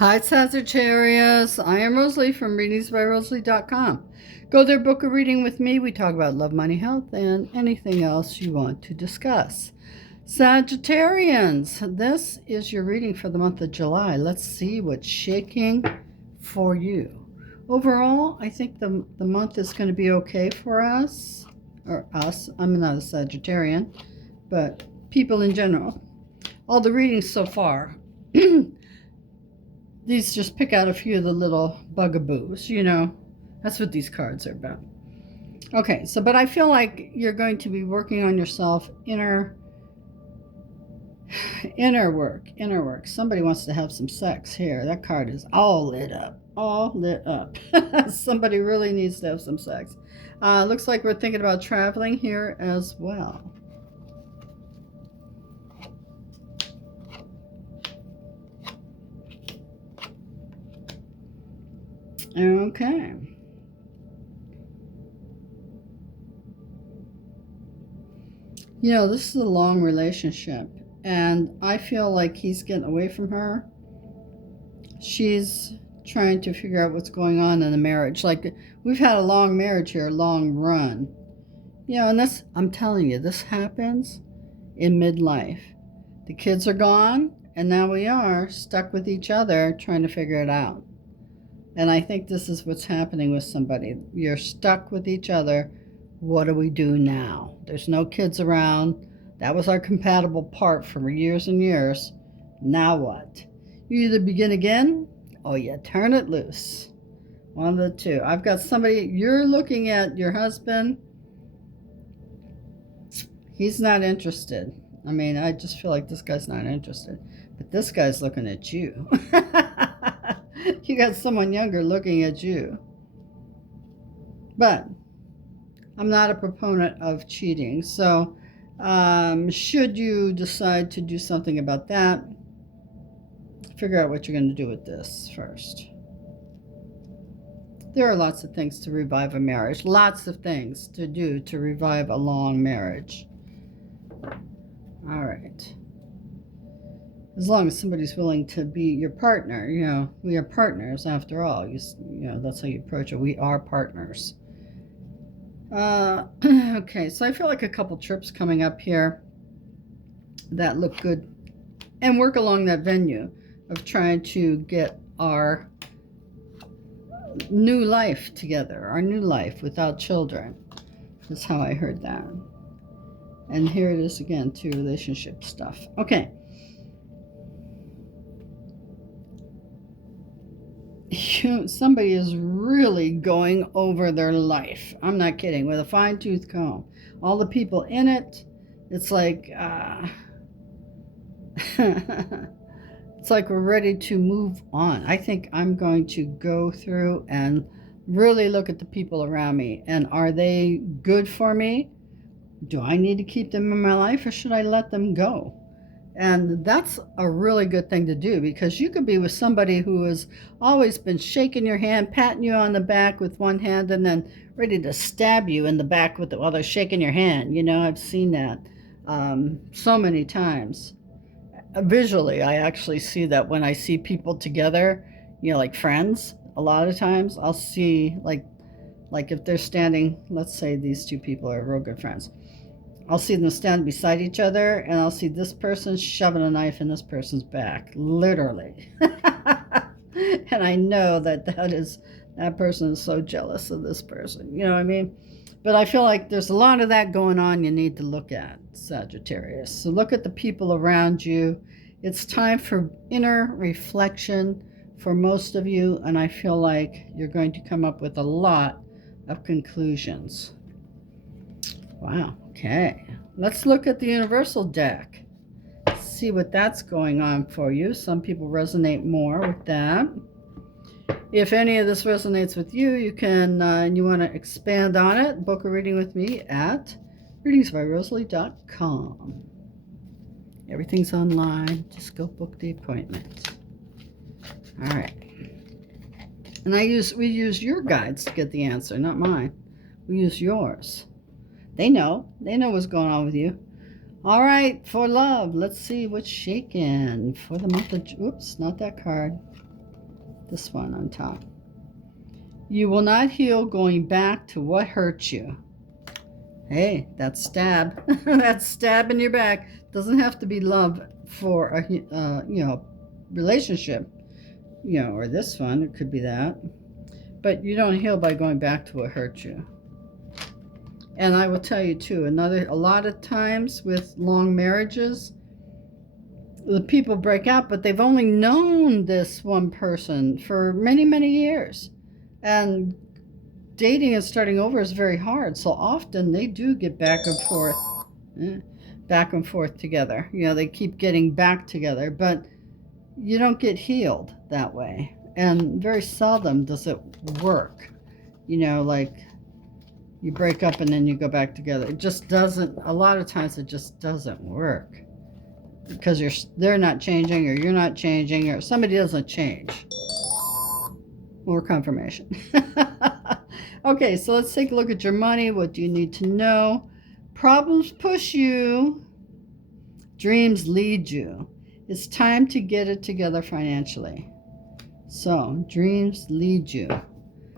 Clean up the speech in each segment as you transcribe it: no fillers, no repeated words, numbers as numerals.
Hi, Sagittarius. I am Rosalie from readingsbyrosalie.com. Go there, book a reading with me. We talk about love, money, health, and anything else you want to discuss. Sagittarians, this is your reading for the month of July. Let's see what's shaking for you. Overall, I think the month is going to be okay for us. Or us. I'm not a Sagittarian, but people in general. All the readings so far. These just pick out a few of the little bugaboos, That's what these cards are about. Okay, but I feel like you're going to be working on yourself, inner work. Somebody wants to have some sex here. That card is all lit up. Somebody really needs to have some sex. Looks like we're thinking about traveling here as well. Okay. This is a long relationship, and I feel like he's getting away from her. She's trying to figure out what's going on in the marriage. Like, we've had a long marriage here, a long run. And I'm telling you, this happens in midlife. The kids are gone, and now we are stuck with each other trying to figure it out. And I think this is what's happening with somebody. You're stuck with each other. What do we do now? There's no kids around. That was our compatible part for years and years. Now what? You either begin again or you turn it loose. One of the two. I've got somebody, you're looking at your husband. He's not interested. I just feel like this guy's not interested. But this guy's looking at you. You got someone younger looking at you. But I'm not a proponent of cheating. So should you decide to do something about that, figure out what you're going to do with this first. There are lots of things to revive a marriage. Lots of things to do to revive a long marriage. All right. As long as somebody's willing to be your partner, we are partners after all. That's how you approach it. We are partners. Okay, so I feel like a couple trips coming up here that look good and work along that venue of trying to get our new life together, our new life without children. That's how I heard that. And here it is again, to relationship stuff. Okay. Somebody is really going over their life. I'm not kidding. With a fine-tooth comb. All the people in it, it's like it's like we're ready to move on. I think I'm going to go through and really look at the people around me. And are they good for me? Do I need to keep them in my life, or should I let them go? And that's a really good thing to do, because you could be with somebody who has always been shaking your hand, patting you on the back with one hand, and then ready to stab you in the back with the other, shaking your hand. I've seen that so many times. Visually, I actually see that when I see people together, like friends. A lot of times I'll see, like if they're standing, let's say these two people are real good friends. I'll see them stand beside each other, and I'll see this person shoving a knife in this person's back, literally. And I know that person is so jealous of this person, you know what I mean? But I feel like there's a lot of that going on you need to look at, Sagittarius. So look at the people around you. It's time for inner reflection for most of you, and I feel like you're going to come up with a lot of conclusions. Wow. Okay, let's look at the Universal deck. See what that's going on for you. Some people resonate more with that. If any of this resonates with you, you can, and you want to expand on it, book a reading with me at readingsbyrosalie.com. Everything's online. Just go book the appointment. All right. And we use your guides to get the answer, not mine. We use yours. They know what's going on with you. All right, for love, let's see what's shaking for the month of, oops, not that card. This one on top. You will not heal going back to what hurt you. Hey, that's stab. That's stab in your back. Doesn't have to be love for a relationship, or this one. It could be that. But you don't heal by going back to what hurt you. And I will tell you too, a lot of times with long marriages, the people break out, but they've only known this one person for many, many years. And dating and starting over is very hard. So often they do get back and forth together. They keep getting back together, but you don't get healed that way. And very seldom does it work. Like you break up and then you go back together. It just doesn't, a lot of times it just doesn't work. Because they're not changing, or you're not changing, or somebody doesn't change. More confirmation. Okay, so let's take a look at your money. What do you need to know? Problems push you. Dreams lead you. It's time to get it together financially. So, dreams lead you.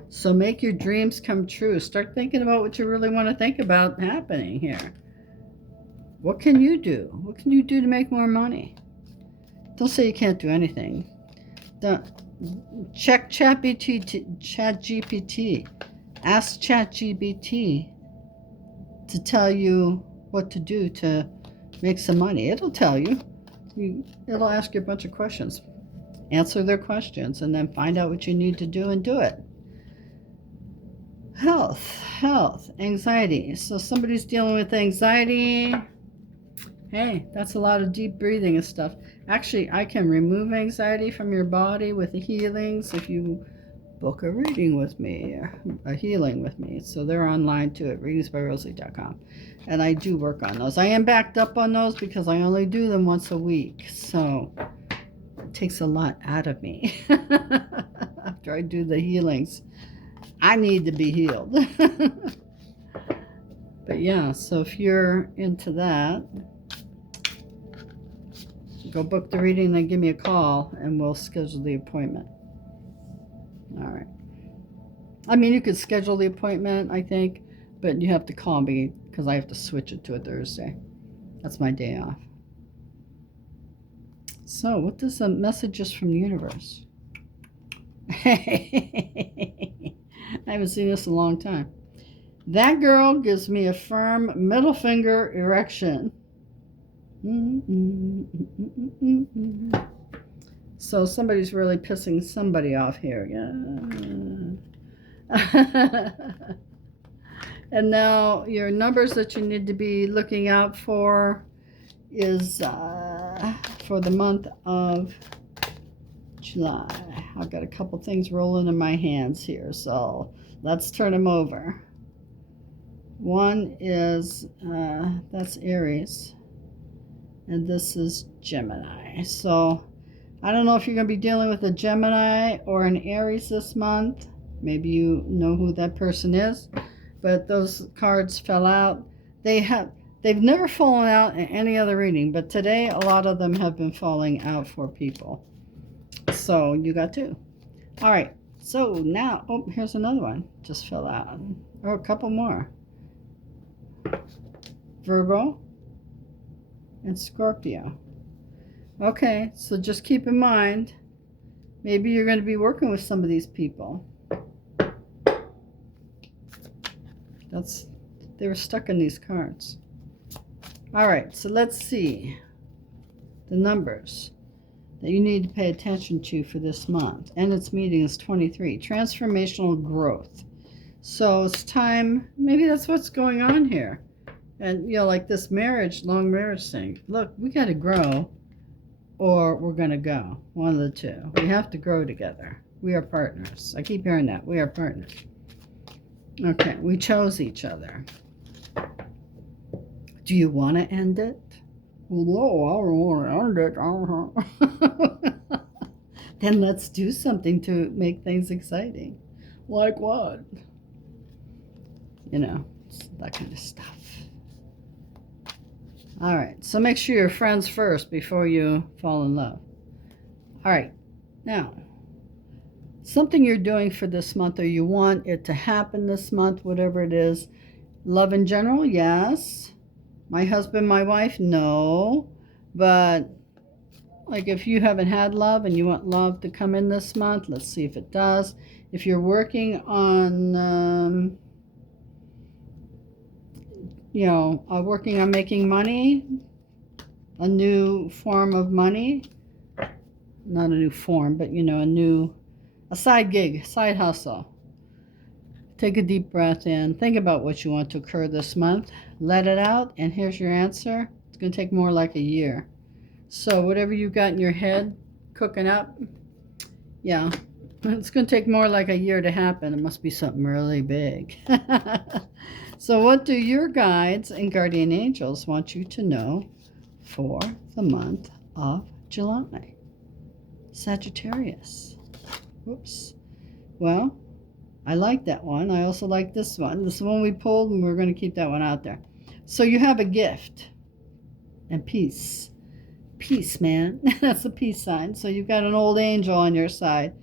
So make your dreams come true. Start thinking about what you really want to think about happening here. What can you do? What can you do to make more money? Don't say you can't do anything. Check ChatGPT. Ask ChatGPT to tell you what to do to make some money. It'll tell you. It'll ask you a bunch of questions. Answer their questions and then find out what you need to do and do it. Health, anxiety. So somebody's dealing with anxiety. Hey, that's a lot of deep breathing and stuff. Actually, I can remove anxiety from your body with the healings if you book a reading with me, a healing with me. So they're online too at readingsbyrosie.com. And I do work on those. I am backed up on those because I only do them once a week. So it takes a lot out of me after I do the healings. I need to be healed. But yeah, so if you're into that, go book the reading, then give me a call, and we'll schedule the appointment. All right. I mean, you could schedule the appointment, I think, but you have to call me because I have to switch it to a Thursday. That's my day off. So, what does the messages from the universe? I haven't seen this in a long time. That girl gives me a firm middle finger erection. So somebody's really pissing somebody off here. Yeah. And now your numbers that you need to be looking out for is for the month of July. I've got a couple things rolling in my hands here, so let's turn them over. One is, that's Aries, and this is Gemini. So I don't know if you're going to be dealing with a Gemini or an Aries this month. Maybe you know who that person is, but those cards fell out. They've never fallen out in any other reading, but today a lot of them have been falling out for people. So you got two. All right. So now, oh, here's another one. Just fell out. Oh, a couple more. Virgo and Scorpio. Okay, so just keep in mind, maybe you're going to be working with some of these people. They were stuck in these cards. All right, so let's see the numbers that you need to pay attention to for this month. And its meeting is 23, transformational growth. So it's time, maybe that's what's going on here. And, like this long marriage thing. Look, we got to grow or we're going to go. One of the two. We have to grow together. We are partners. I keep hearing that. We are partners. Okay, we chose each other. Do you want to end it? Well, no, I don't want to end it. Then let's do something to make things exciting. Like what? That kind of stuff. All right, so make sure you're friends first before you fall in love. All right, now, something you're doing for this month, or you want it to happen this month, whatever it is. Love in general, yes. My husband, my wife, no. But like if you haven't had love and you want love to come in this month, let's see if it does. If you're working on, working on making money, a new form of money, not a new form, but a side gig, side hustle. Take a deep breath in. Think about what you want to occur this month. Let it out, and here's your answer. It's going to take more like a year. So whatever you got in your head cooking up, yeah, it's going to take more like a year to happen. It must be something really big. So what do your guides and guardian angels want you to know for the month of July? Sagittarius. Whoops. Well, I like that one. I also like this one. This is the one we pulled, and we're going to keep that one out there. So you have a gift and peace. Peace, man. That's a peace sign. So you've got an old angel on your side.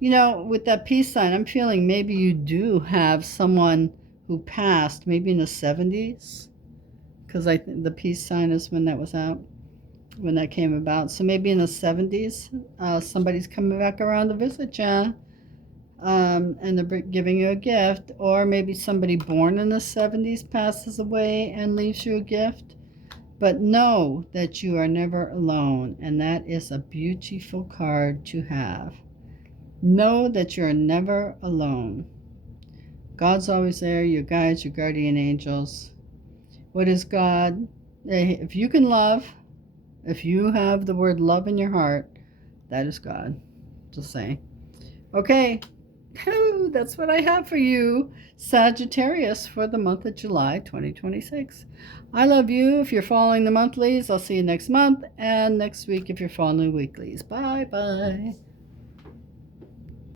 With that peace sign, I'm feeling maybe you do have someone who passed, maybe in the 70s, because I think the peace sign is when that was out, when that came about. So maybe in the 70s, somebody's coming back around to visit you. And they're giving you a gift, or maybe somebody born in the 70s passes away and leaves you a gift. But know that you are never alone, and that is a beautiful card to have. Know that you're never alone. God's always there, your guides, your guardian angels. What is God? If you can love, if you have the word love in your heart, that is God. Just saying. Okay. That's what I have for you, Sagittarius, for the month of July 2026. I love you. If you're following the monthlies, I'll see you next month, and next week if you're following the weeklies. Bye bye.